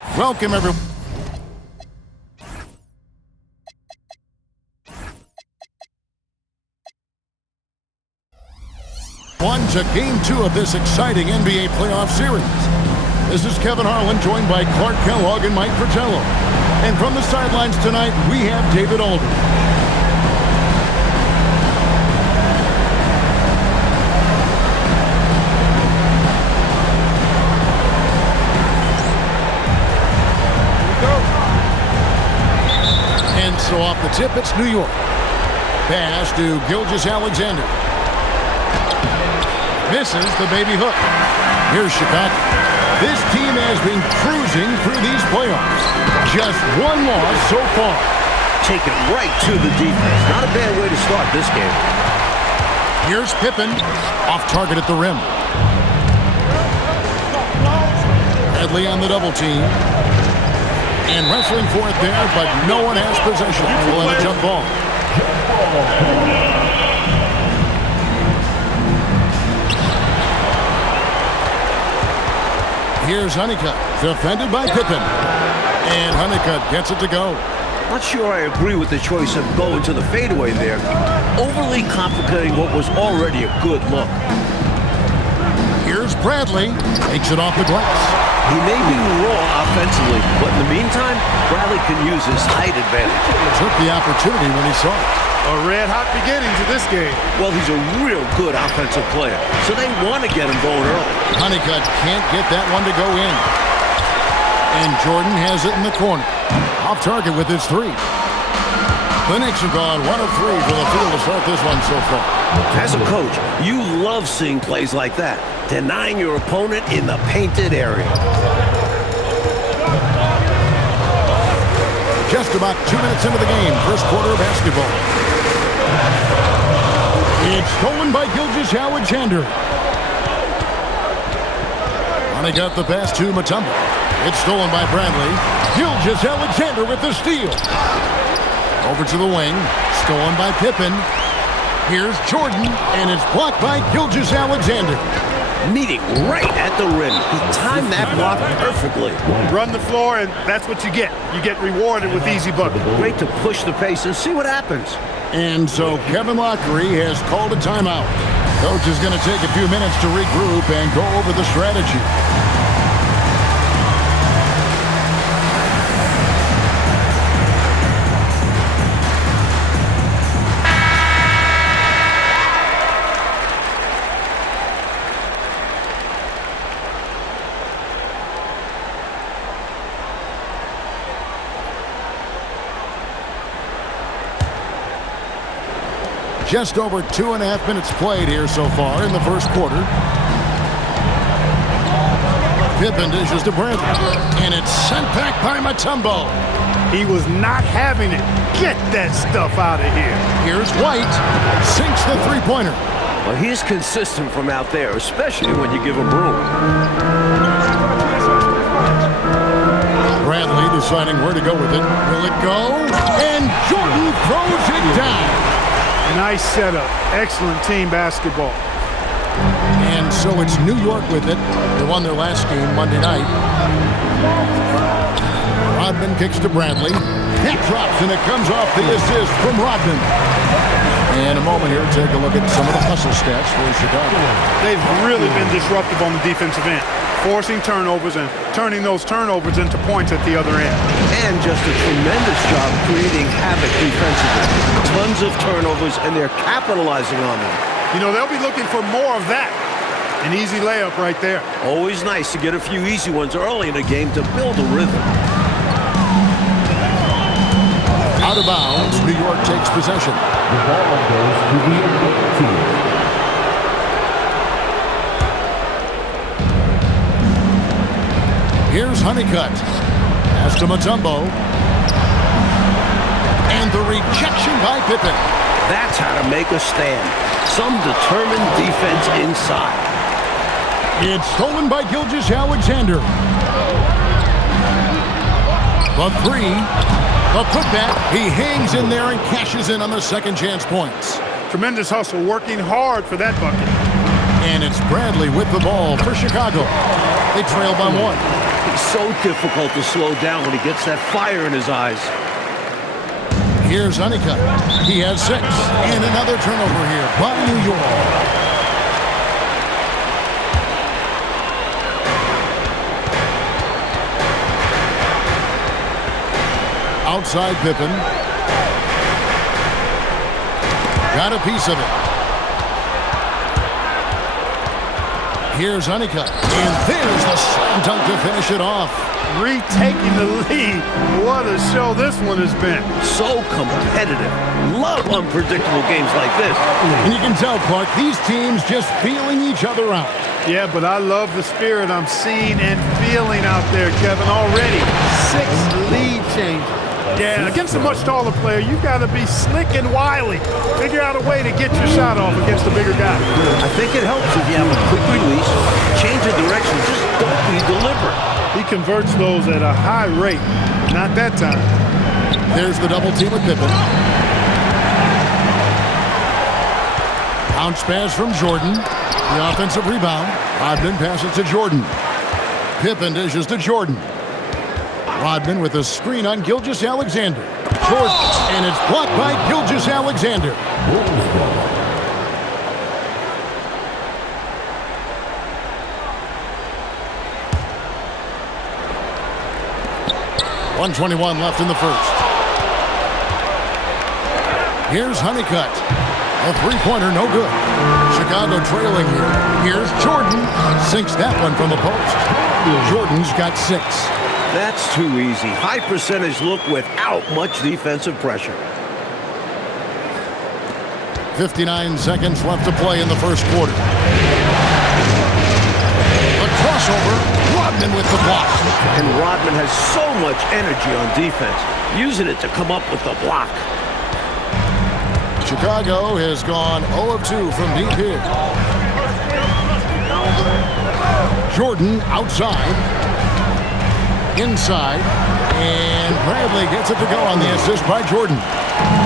Welcome, everyone. To Game 2 of this exciting NBA playoff series. This is Kevin Harlan, joined by Clark Kellogg and Mike Fratello. And from the sidelines tonight, we have David Aldridge. And so off the tip, it's New York. Pass to Gilgeous-Alexander. Misses the baby hook. Here's Chicago. This team has been cruising through these playoffs. Just one loss so far. Take it right to the defense. Not a bad way to start this game. Here's Pippen. Off target at the rim. Bradley on the double team. And wrestling for it there, but no one has possession. We'll have a jump ball. Here's Honeycutt, defended by Pippen. And Honeycutt gets it to go. Not sure I agree with the choice of going to the fadeaway there. Overly complicating what was already a good look. Here's Bradley. Takes it off the glass. He may be raw offensively, but in the meantime, Bradley can use his height advantage. Took the opportunity when he saw it. A red-hot beginning to this game. Well, he's a real good offensive player, so they want to get him going early. Honeycutt can't get that one to go in. And Jordan has it in the corner. Off target with his three. The Knicks have gone 1 of 3 for the field to start this one so far. As a coach, you love seeing plays like that, denying your opponent in the painted area. Just about 2 minutes into the game, first quarter of basketball. It's stolen by Gilgeous-Alexander. He got the pass to Mutombo. It's stolen by Bradley. Gilgeous-Alexander with the steal. Over to the wing. Stolen by Pippen. Here's Jordan, and it's blocked by Gilgeous-Alexander. Meeting right at the rim. He timed that block perfectly. Run the floor, and that's what you get. You get rewarded with easy buckets. Great to push the pace and see what happens. And so Kevin Lockery has called a timeout. Coach is going to take a few minutes to regroup and go over the strategy. Just over 2.5 minutes played here so far in the first quarter. Pippen dishes to Bradley, and it's sent back by Mutombo. He was not having it. Get that stuff out of here. Here's White. Sinks the three-pointer. Well, he's consistent from out there, especially when you give him room. Bradley deciding where to go with it. Will it go? And Jordan throws it down. Nice setup. Excellent team basketball. And so it's New York with it. They won their last game Monday night. Rodman kicks to Bradley. That drops, and it comes off the assist from Rodman. And a moment here, take a look at some of the hustle stats for Chicago. They've really been disruptive on the defensive end, forcing turnovers and turning those turnovers into points at the other end. And just a tremendous job creating havoc defensively. Tons of turnovers, and they're capitalizing on them. You know, they'll be looking for more of that. An easy layup right there. Always nice to get a few easy ones early in a game to build a rhythm. Out of bounds, New York takes possession. The ball goes to the team. Here's Honeycutt. Pass to Mutombo. And the rejection by Pippen. That's how to make a stand. Some determined defense inside. It's stolen by Gilgeous-Alexander. The three. The putback. He hangs in there and cashes in on the second chance points. Tremendous hustle, working hard for that bucket. And it's Bradley with the ball for Chicago. They trail by 1. He's so difficult to slow down when he gets that fire in his eyes. Here's Honeycutt. He has 6. And another turnover here by New York. Outside Pippen. Got a piece of it. Here's Honeycutt. And there's the slam dunk to finish it off. Retaking the lead. What a show this one has been. So competitive. Love unpredictable games like this. And you can tell, Clark, these teams just feeling each other out. Yeah, but I love the spirit I'm seeing and feeling out there, Kevin. Already 6 lead changes. Yeah, against a much taller player, you've got to be slick and wily. Figure out a way to get your shot off against a bigger guy. I think it helps if you have a quick release, change of direction, just don't be deliberate. He converts those at a high rate. Not that time. There's the double team with Pippen. Bounce pass from Jordan. The offensive rebound. Rodman passes to Jordan. Pippen dishes to Jordan. Rodman with a screen on Gilgeous-Alexander. Jordan, and it's blocked by Gilgeous-Alexander. 1:21 left in the first. Here's Honeycutt. A three-pointer, no good. Chicago trailing here. Here's Jordan. Sinks that one from the post. Jordan's got 6. That's too easy. High percentage look without much defensive pressure. 59 seconds left to play in the first quarter. A crossover. Rodman with the block. And Rodman has so much energy on defense, using it to come up with the block. Chicago has gone 0 of 2 from deep here. Jordan outside. Inside, and Bradley gets it to go on the assist by Jordan.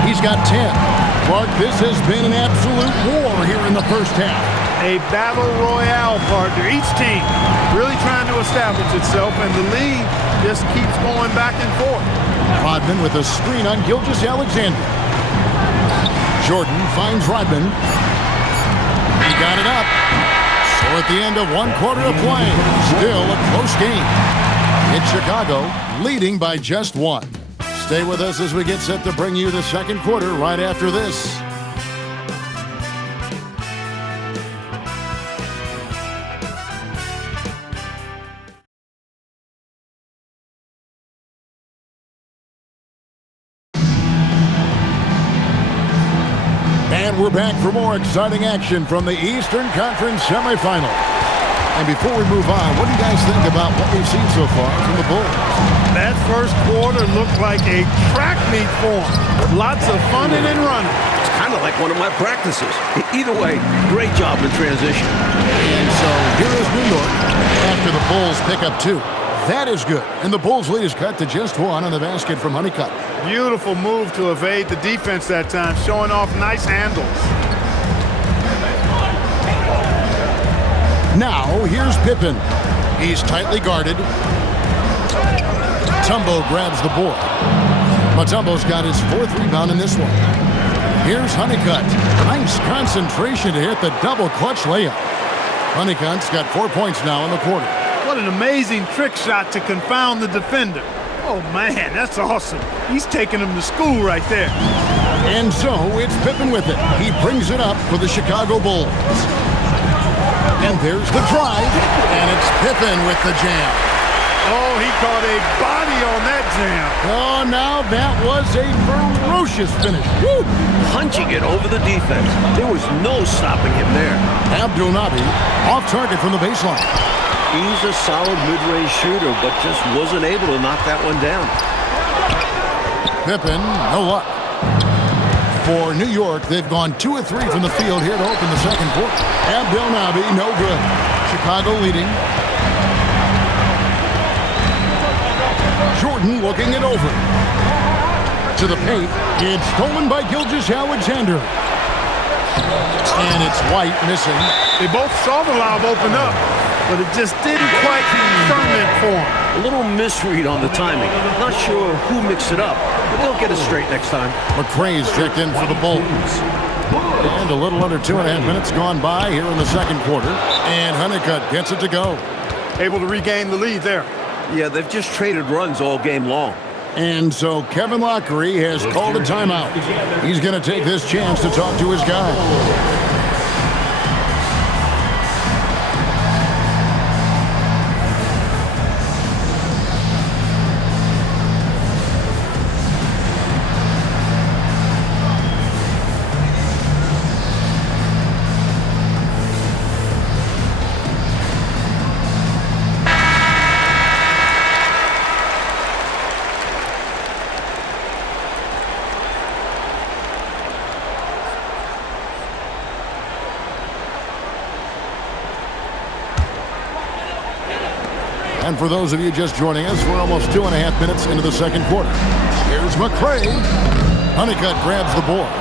He's got 10. Clark, this has been an absolute war here in the first half. A battle royale, partner. Each team really trying to establish itself, and the lead just keeps going back and forth. Rodman with a screen on Gilgeous-Alexander. Jordan finds Rodman. He got it up. So at the end of 1 quarter of play, still a close game. It's Chicago leading by just 1. Stay with us as we get set to bring you the second quarter right after this. And we're back for more exciting action from the Eastern Conference semifinal. And before we move on, what do you guys think about what we've seen so far from the Bulls? That first quarter looked like a track meet for them. Lots of funning and running. It's kind of like one of my practices. Either way, great job in transition. And so here is New York after the Bulls pick up 2. That is good. And the Bulls lead is cut to just 1 on the basket from Honeycutt. Beautiful move to evade the defense that time, showing off nice handles. Now, here's Pippen. He's tightly guarded. Mutombo grabs the board. Mutombo's got his 4th rebound in this one. Here's Honeycutt. Nice concentration to hit the double clutch layup. Honeycutt's got 4 points now in the quarter. What an amazing trick shot to confound the defender. Oh, man, that's awesome. He's taking him to school right there. And so it's Pippen with it. He brings it up for the Chicago Bulls. And there's the drive, and it's Pippen with the jam. Oh, he caught a body on that jam. Oh, now that was a ferocious finish. Woo! Punching it over the defense. There was no stopping him there. Abdul Nabi off target from the baseline. He's a solid mid-range shooter, but just wasn't able to knock that one down. Pippen, no luck. For New York, they've gone 2 of 3 from the field here to open the second quarter. Abdel Nabi, no good. Chicago leading. Jordan looking it over. To the paint. It's stolen by Gilgeous-Alexander. And it's White missing. They both saw the lob open up, but it just didn't quite ferment for him. A little misread on the timing. Not sure who mixed it up, but they'll get it straight next time. McCray's checked in for the Bulls. And a little under 2.5 minutes gone by here in the second quarter. And Honeycutt gets it to go. Able to regain the lead there. Yeah, they've just traded runs all game long. And so Kevin Lockery has called a timeout. He's going to take this chance to talk to his guys. And for those of you just joining us, we're almost 2.5 minutes into the second quarter. Here's McCray. Honeycutt grabs the board.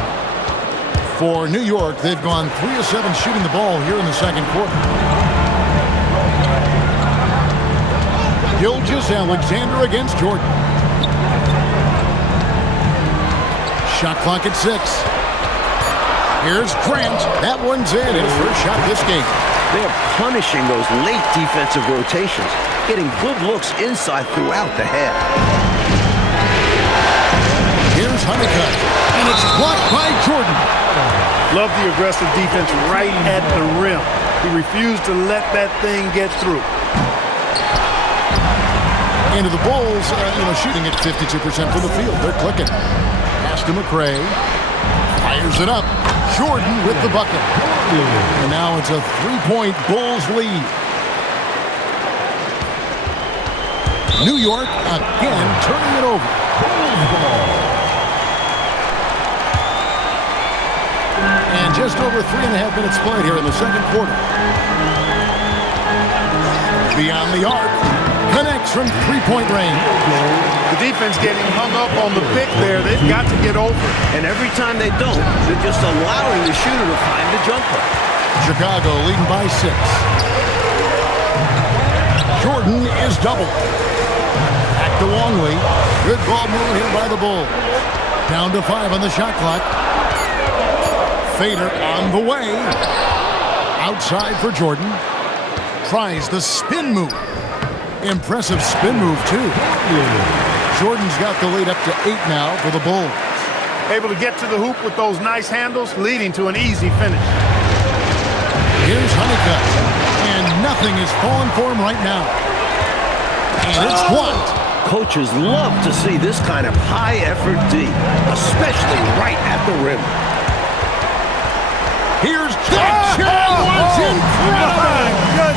For New York, they've gone 3 of 7 shooting the ball here in the second quarter. Gilgeous-Alexander against Jordan. Shot clock at 6. Here's Grant. That one's in. His first shot this game. They're punishing those late defensive rotations, getting good looks inside throughout the half. Here's Honeycutt, and it's blocked by Jordan. Love the aggressive defense right at the rim. He refused to let that thing get through. Into the Bulls, shooting at 52% from the field. They're clicking. Pass to McCray. Fires it up. Jordan with the bucket. And now it's a 3-point Bulls lead. New York again turning it over. And just over 3.5 minutes played here in the second quarter. Beyond the arc. Connects from 3-point range. The defense getting hung up on the pick there. They've got to get over. And every time they don't, they're just allowing the shooter to find the jumper. Chicago leading by 6. Jordan is doubled. Back to Longley. Good ball movement here by the Bulls. Down to 5 on the shot clock. Fader on the way. Outside for Jordan. Tries the spin move. Impressive spin move, too. Jordan's got the lead up to 8 now for the Bulls. Able to get to the hoop with those nice handles, leading to an easy finish. Here's Honeycutt. And nothing is falling for him right now. And it's blocked. Coaches love to see this kind of high-effort D, especially right at the rim. Here's that shot was incredible.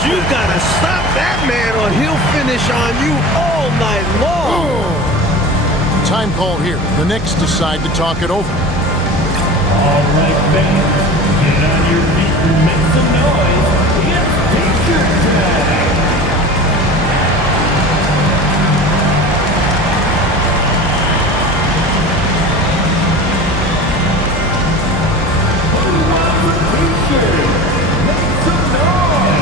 You gotta stop that man or he'll finish on you all night long. Time call here. The Knicks decide to talk it over. All right, fans, get on your feet and make some noise. It's T-shirt time. Who wants a T-shirt? Make some noise.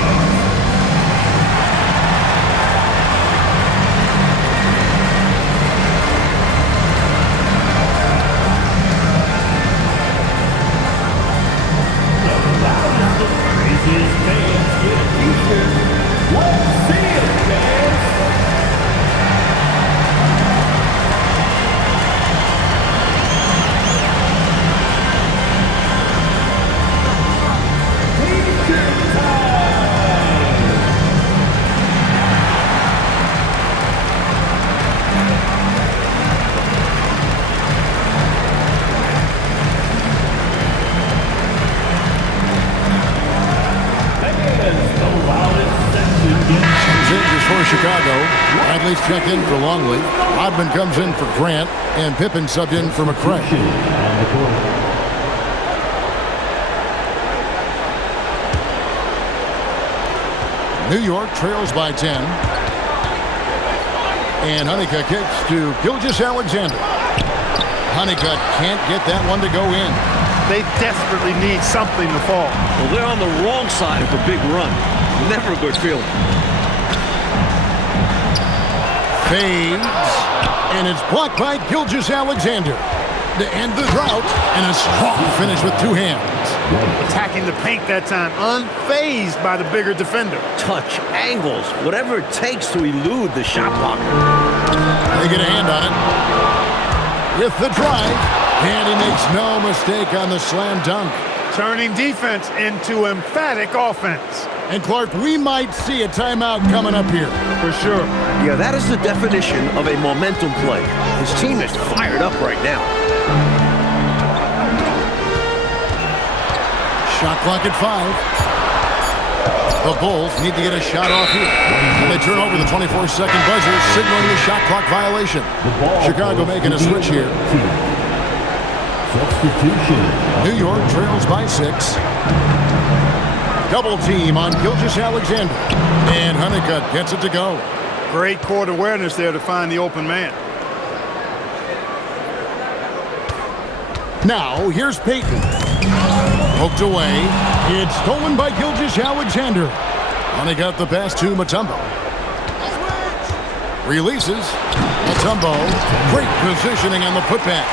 Craziest fans get a T-shirt. Let's see it, fans. T-shirt time. The loudest section gets Changes for Chicago. Bradley's checked in for Longley. Rodman comes in for Grant. And Pippen subbed in for McCray. on the court. New York trails by 10. And Honeycutt kicks to Gilgeous-Alexander. Honeycutt can't get that one to go in. They desperately need something to fall. Well, they're on the wrong side of a big run. Never a good feeling. Fades. And it's blocked by Gilgeous-Alexander. To end the drought, and a strong finish with two hands. Attacking the paint that time, unfazed by the bigger defender. Touch, angles, whatever it takes to elude the shot blocker. They get a hand on it. With the drive, and he makes no mistake on the slam dunk. Turning defense into emphatic offense. And Clark, we might see a timeout coming up here. For sure. Yeah, that is the definition of a momentum play. His team is fired up right now. Shot clock at 5. The Bulls need to get a shot off here. And they turn over the 24-second buzzer, signaling the shot clock violation. Chicago making a switch here. Substitution. New York trails by 6. Double team on Gilgeous-Alexander. And Honeycutt gets it to go. Great court awareness there to find the open man. Now, here's Payton. Poked away. It's stolen by Gilgeous-Alexander. Honeycutt the pass to Mutombo. Releases. Mutombo. Great positioning on the putback.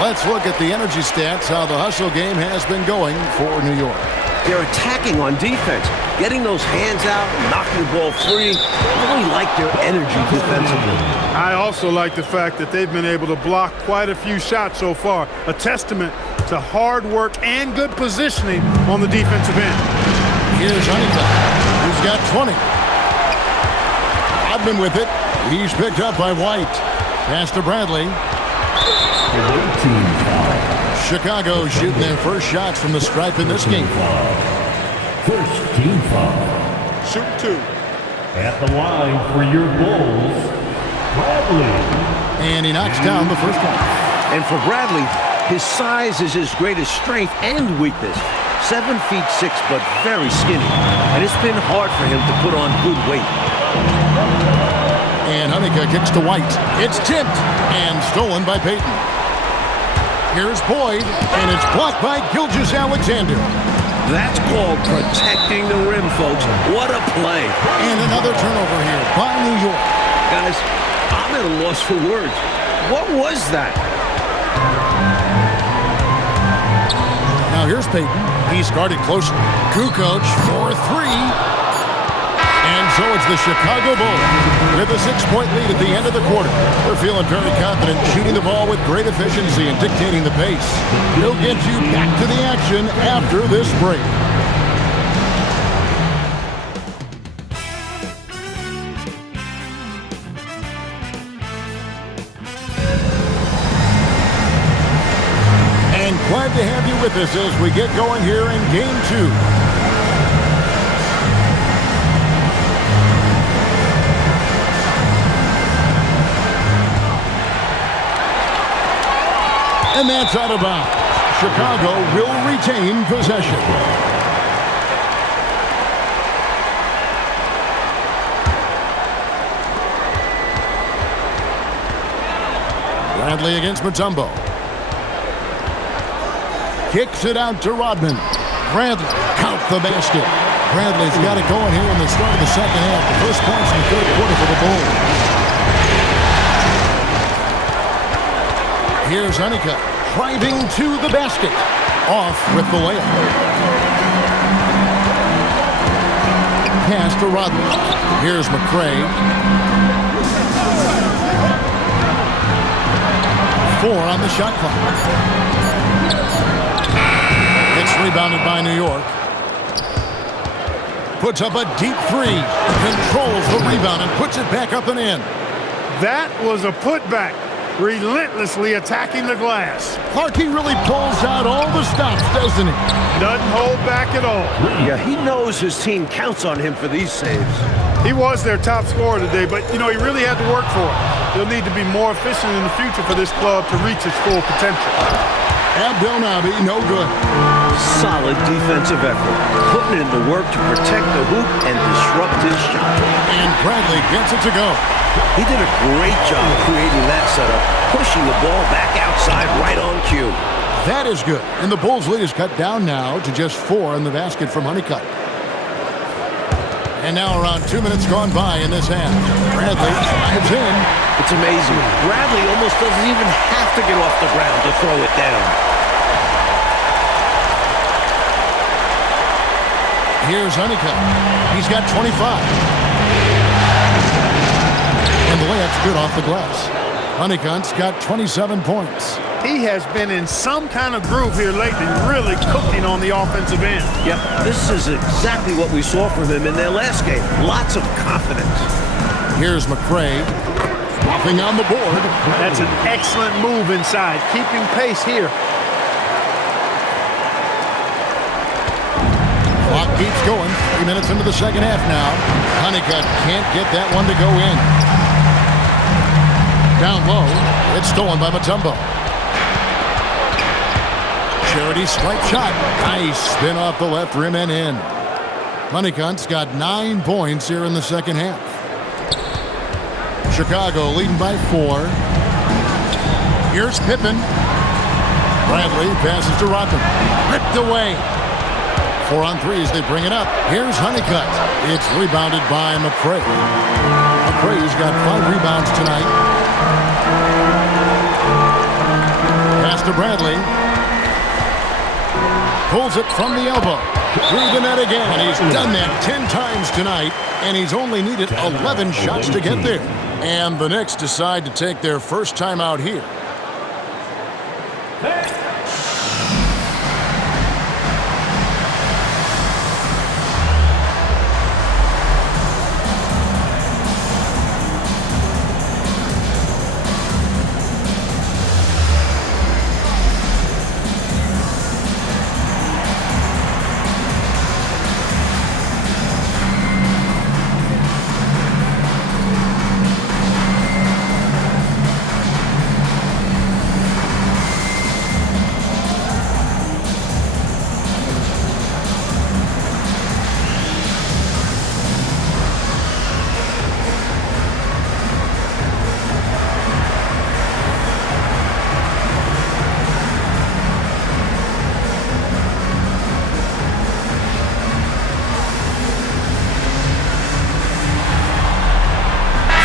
Let's look at the energy stats, how the hustle game has been going for New York. They're attacking on defense, getting those hands out, knocking the ball free. I really like their energy defensively. I also like the fact that they've been able to block quite a few shots so far. A testament to hard work and good positioning on the defensive end. Here's Honeycutt, who's got 20. Rodman with it. He's picked up by White. Pass to Bradley. Chicago shooting their first shots from the stripe in this game. First team foul. Shoot 2. At the line for your Bulls, Bradley. And he knocks down the first one. And for Bradley, his size is his greatest strength and weakness. 7 feet 6, but very skinny. And it's been hard for him to put on good weight. And Honeycutt kicks to White. It's tipped and stolen by Payton. Here's Boyd, and it's blocked by Gilgeous-Alexander. That's called protecting the rim, folks. What a play. And another turnover here by New York. Guys, I'm at a loss for words. What was that? Now here's Payton. He's guarded closely. Kukoc for 3. And so it's the Chicago Bulls with a 6-point lead at the end of the quarter. They're feeling very confident, shooting the ball with great efficiency and dictating the pace. He'll get you back to the action after this break. And glad to have you with us as we get going here in Game 2. And that's out of bounds. Chicago will retain possession. Bradley against Mutombo. Kicks it out to Rodman. Bradley, count the basket. Bradley's got it going here in the start of the second half. The first points in the third quarter for the Bulls. Here's Honeycutt driving to the basket. Off with the layup. Pass to Rodman. Here's McCray. 4 on the shot clock. It's rebounded by New York. Puts up a deep 3. Controls the rebound and puts it back up and in. That was a putback. Relentlessly attacking the glass. Clarkey really pulls out all the stops, doesn't he? Doesn't hold back at all. Yeah, he knows his team counts on him for these saves. He was their top scorer today, but, he really had to work for it. They'll need to be more efficient in the future for this club to reach its full potential. Abdelnaby, no good. Solid defensive effort. Putting in the work to protect the hoop and disrupt his shot. And Bradley gets it to go. He did a great job creating that setup, pushing the ball back outside right on cue. That is good. And the Bulls' lead is cut down now to just 4 in the basket from Honeycutt. And now around 2 minutes gone by in this half. Bradley drives in. It's amazing. Bradley almost doesn't even have to get off the ground to throw it down. Here's Honeycutt. He's got 25. And the layup's good off the glass. Honeycutt's got 27 points. He has been in some kind of groove here lately, really cooking on the offensive end. Yep, this is exactly what we saw from him in their last game. Lots of confidence. Here's McCray. Nothing on the board. That's an excellent move inside, keeping pace here. Clock keeps going. 3 minutes into the second half now. Honeycutt can't get that one to go in. Down low. It's stolen by Mutombo. Charity stripe shot. Nice spin off the left rim and in. Honeycutt's got 9 points here in the second half. Chicago leading by 4. Here's Pippen. Bradley passes to Rodman. Ripped away. 4 on 3 as they bring it up. Here's Honeycutt. It's rebounded by McCray. McCray's got 5 rebounds tonight. Pass to Bradley. Pulls it from the elbow. Through the net again. He's done that 10 times tonight, and he's only needed 11 shots to get there. And the Knicks decide to take their first time out here.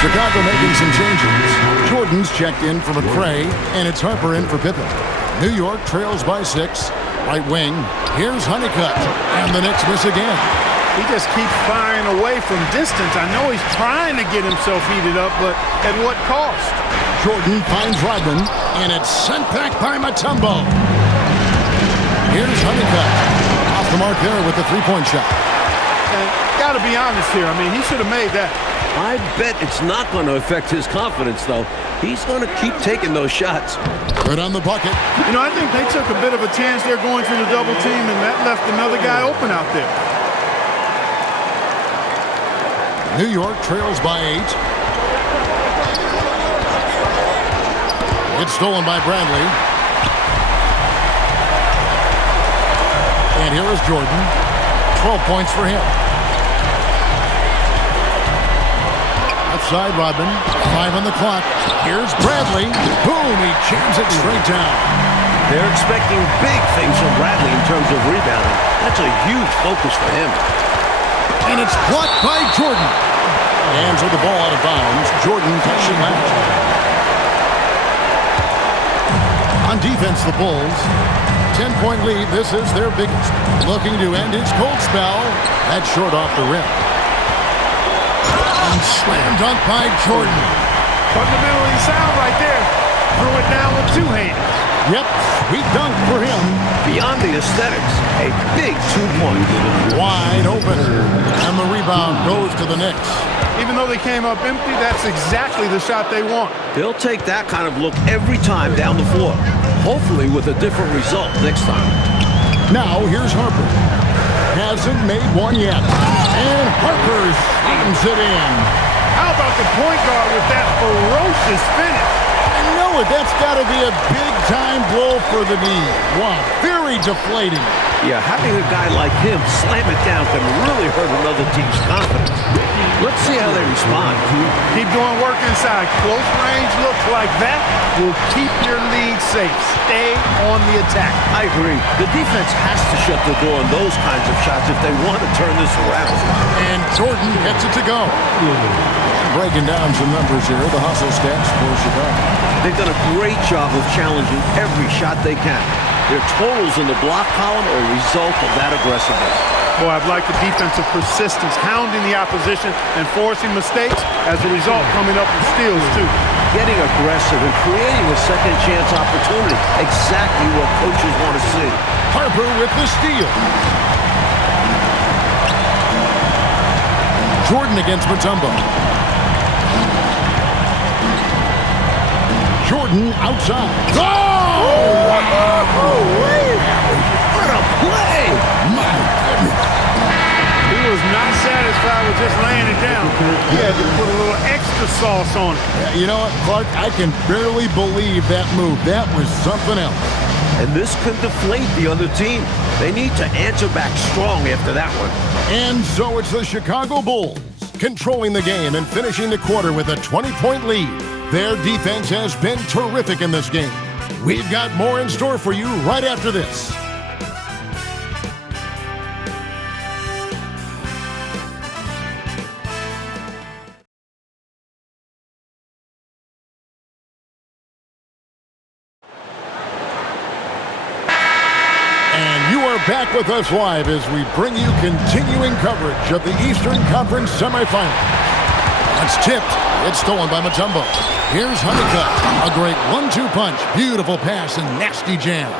Chicago making some changes. Jordan's checked in for McCray, and it's Harper in for Pippen. New York trails by 6. Right wing, here's Honeycutt, and the Knicks miss again. He just keeps firing away from distance. I know he's trying to get himself heated up, but at what cost? Jordan finds Rodman, and it's sent back by Mutombo. Here's Honeycutt. Off the mark there with the three-point shot. And got to be honest here. I mean, he should have made that. I bet it's not going to affect his confidence, though. He's going to keep taking those shots. Good on the bucket. You know, I think they took a bit of a chance there going to the double team, and that left another guy open out there. New York trails by 8. It's stolen by Bradley. And here is Jordan. 12 points for him. Outside Rodman. 5 on the clock. Here's Bradley. Boom! He jams it straight down. They're expecting big things from Bradley in terms of rebounding. That's a huge focus for him. And it's blocked by Jordan. Hands with the ball out of bounds. Jordan catching that. On defense, the Bulls. 10-point lead. This is their biggest. Looking to end his cold spell. That's short off the rim. And slam dunk by Jordan. Fundamentally sound right there. Threw it down with 2 hands. Yep, sweet dunk for him. Beyond the aesthetics, a big 2-point. Wide open. And the rebound goes to the Knicks. Even though they came up empty, that's exactly the shot they want. They'll take that kind of look every time down the floor. Hopefully with a different result next time. Now here's Harper. Hasn't made one yet. And Harper slams it in. How about the point guard with that ferocious finish? I know it. That's got to be a big-time blow for the knee. Wow. Very very deflating. Yeah, having a guy like him slam it down can really hurt another team's confidence. Let's see how they respond. Keep doing work inside. Close range looks like that will keep your lead safe. Stay on the attack. I agree. The defense has to shut the door on those kinds of shots if they want to turn this around. And Jordan gets it to go. Breaking down some numbers here, the hustle stats for Chicago. They've done a great job of challenging every shot they can. Their totals in the block column are a result of that aggressiveness. Boy, I'd like the defensive persistence, hounding the opposition and forcing mistakes. As a result, coming up with steals, too. Getting aggressive and creating a second chance opportunity. Exactly what coaches want to see. Harper with the steal. Jordan against Mutombo. Jordan outside. Oh! What a play! My goodness. He was not satisfied with just laying it down. He had to put a little extra sauce on it. You know what, Clark? I can barely believe that move. That was something else. And this could deflate the other team. They need to answer back strong after that one. And so it's the Chicago Bulls controlling the game and finishing the quarter with a 20-point lead. Their defense has been terrific in this game. We've got more in store for you right after this. And you are back with us live as we bring you continuing coverage of the Eastern Conference semifinals. That's tipped. It's stolen by Mutombo. Here's Honeycutt. A great 1-2 punch. Beautiful pass and nasty jam.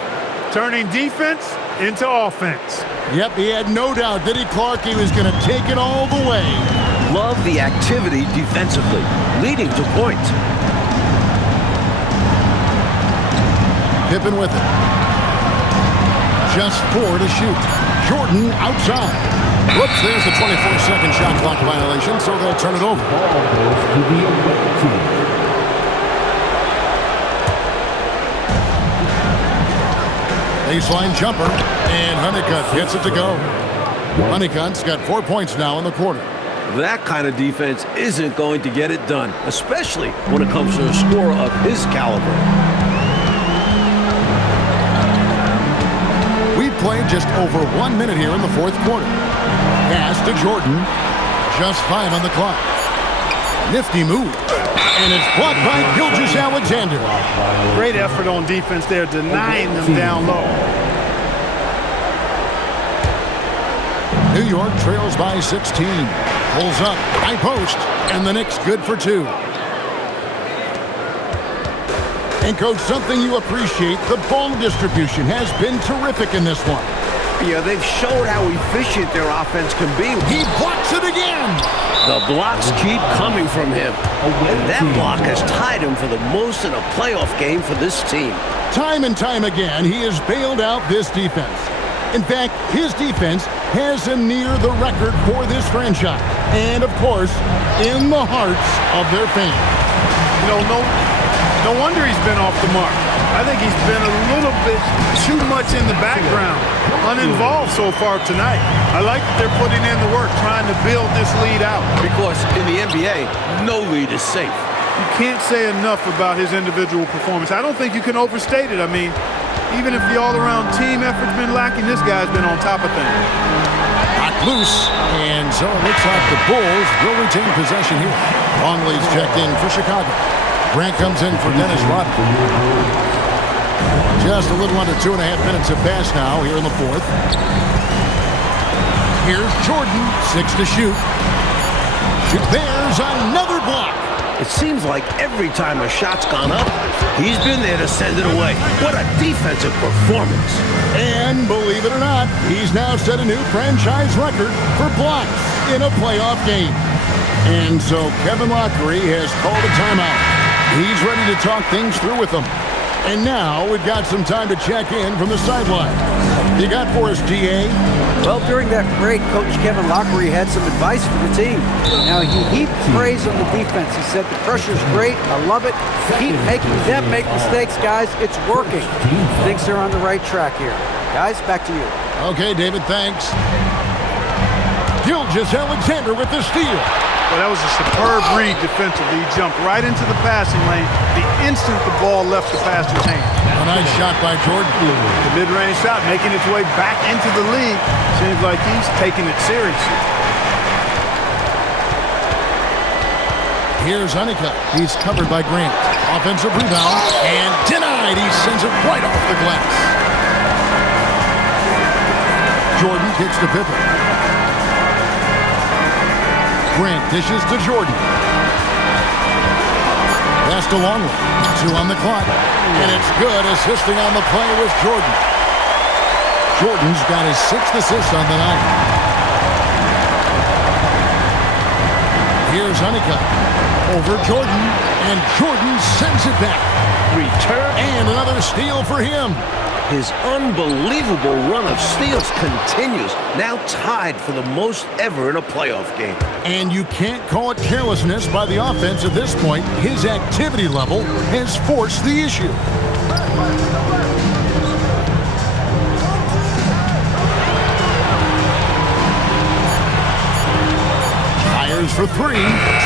Turning defense into offense. Yep, he had no doubt, did he, Clark? He was going to take it all the way. Love the activity defensively, leading to points. Pippen with it. Just 4 to shoot. Jordan outside. Whoops, there's the 24-second shot clock violation, so they'll turn it over. Ball goes to the away team. Baseline jumper, and Honeycutt gets it to go. Honeycutt's got 4 points now in the quarter. That kind of defense isn't going to get it done, especially when it comes to a scorer of his caliber. We've played just over 1 minute here in the fourth quarter. Pass to Jordan. Just 5 on the clock. Nifty move. And it's blocked by Gilgeous-Alexander. Great effort on defense there, denying them down low. New York trails by 16. Pulls up, high post, and the Knicks good for 2. And, Coach, something you appreciate, the ball distribution has been terrific in this one. Yeah, they've showed how efficient their offense can be. He blocks it again. The blocks keep coming from him. And that block has tied him for the most in a playoff game for this team. Time and time again, he has bailed out this defense. In fact, his defense has him near the record for this franchise. And, of course, in the hearts of their fans. You know, no wonder he's been off the mark. I think he's been a little bit too much in the background, uninvolved so far tonight. I like that they're putting in the work, trying to build this lead out. Because in the NBA, no lead is safe. You can't say enough about his individual performance. I don't think you can overstate it. I mean, even if the all-around team effort's been lacking, this guy's been on top of things. Knocked loose, and so it looks like the Bulls will retain possession here. Longley's checked in for Chicago. Grant comes in for Dennis Rodman. Just a little under 2.5 minutes have passed now here in the fourth. Here's Jordan, 6 to shoot. There's another block. It seems like every time a shot's gone up, he's been there to send it away. What a defensive performance. And believe it or not, he's now set a new franchise record for blocks in a playoff game. And so Kevin Lockery has called a timeout. He's ready to talk things through with them. And now we've got some time to check in from the sideline. You got for us, GA? Well, during that break, Coach Kevin Lockery had some advice for the team. Now, he heaped praise on the defense. He said, the pressure's great. I love it. Keep making them make mistakes, guys. It's working. Thinks they're on the right track here. Guys, back to you. Okay, David, thanks. Gilgeous-Alexander with the steal. Well, that was a superb read defensively. He jumped right into the passing lane the instant the ball left the passer's hand. A nice shot by Jordan. The mid-range shot making its way back into the league. Seems like he's taking it seriously. Here's Honeycutt. He's covered by Grant. Offensive rebound and denied. He sends it right off the glass. Jordan kicks to Pippen. Grant dishes to Jordan. Pass to Longley. 2 on the clock. And it's good. Assisting on the play was Jordan. Jordan's got his 6th assist on the night. Here's Honeycutt. Over Jordan. And Jordan sends it back. Return. And another steal for him. His unbelievable run of steals continues, now tied for the most ever in a playoff game. And you can't call it carelessness by the offense at this point. His activity level has forced the issue. Fires for 3,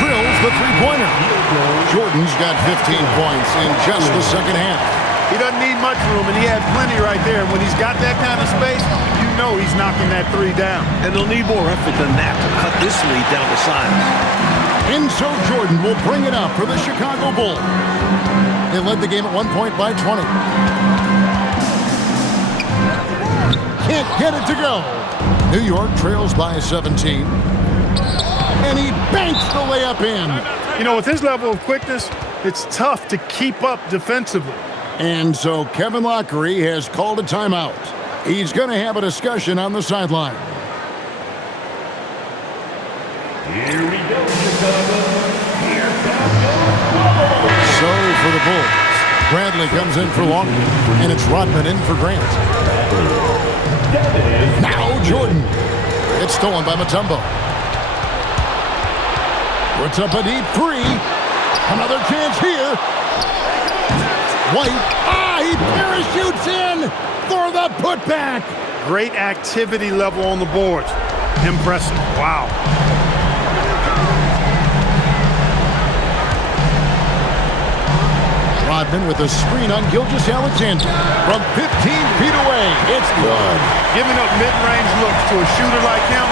drills the three-pointer. Jordan's got 15 points in just the second half. He doesn't need much room, and he had plenty right there. And when he's got that kind of space, you know he's knocking that 3 down. And they'll need more effort than that to cut this lead down the sides. And so Jordan will bring it up for the Chicago Bulls. They led the game at 1 point by 20. Can't get it to go. New York trails by 17. And he banks the layup in. You know, with his level of quickness, it's tough to keep up defensively. And so Kevin Lockery has called a timeout. He's going to have a discussion on the sideline. Here we go, Chicago. Here comes So for the Bulls, Bradley comes in for Longley, and it's Rodman in for Grant. Now Jordan. It's stolen by Mutombo. Puts up a deep 3. Another chance here. White. He parachutes in for the putback. Great activity level on the boards. Impressive. Wow. Rodman with a screen on Gilgeous-Alexander. From 15 feet away, it's good. Giving up mid-range looks to a shooter like him,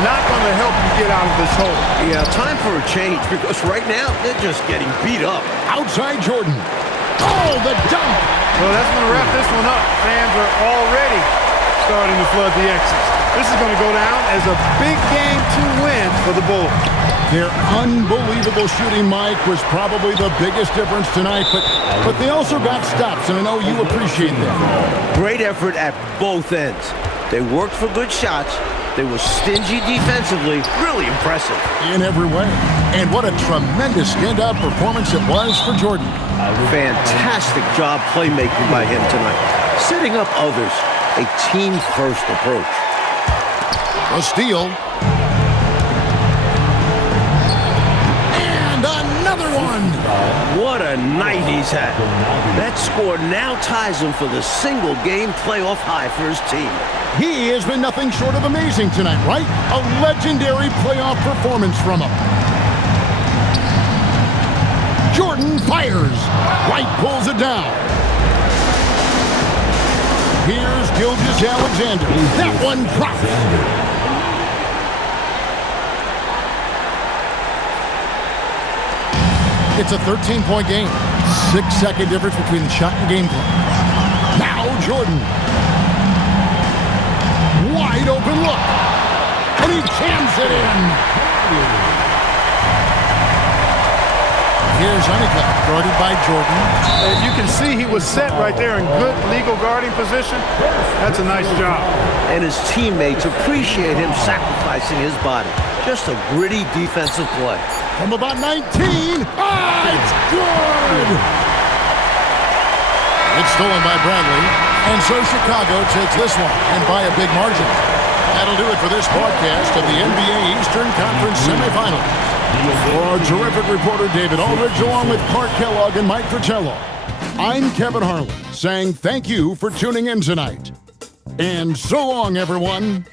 not going to help you get out of this hole. Yeah, time for a change because right now they're just getting beat up. Outside Jordan. Oh, the dunk. Well, that's going to wrap this one up. Fans are already starting to flood the exits. This is going to go down as a big game to win for the Bulls. Their unbelievable shooting, Mike, was probably the biggest difference tonight, but they also got stops, and I know you appreciate that. Great effort at both ends. They worked for good shots. They were stingy defensively. Really impressive. In every way. And what a tremendous standout performance it was for Jordan. Fantastic job playmaking by him tonight. Setting up others. A team-first approach. A steal. And another one. What a night he's had. That score now ties him for the single-game playoff high for his team. He has been nothing short of amazing tonight, right? A legendary playoff performance from him. Jordan fires. White pulls it down. Here's Gilgeous-Alexander. That one dropped. It's a 13-point game. 6-second difference between shot and game clock. Now Jordan. Wide open look. And he jams it in. Here's Honeycutt, guarded by Jordan. You can see he was set right there in good legal guarding position. That's a nice job. And his teammates appreciate him sacrificing his body. Just a gritty defensive play. From about 19. It's good! It's stolen by Bradley. And so Chicago takes this one, and by a big margin. That'll do it for this broadcast of the NBA Eastern Conference semifinals. For our terrific reporter David Aldridge, along with Clark Kellogg and Mike Fratello, I'm Kevin Harlan, saying thank you for tuning in tonight. And so long, everyone.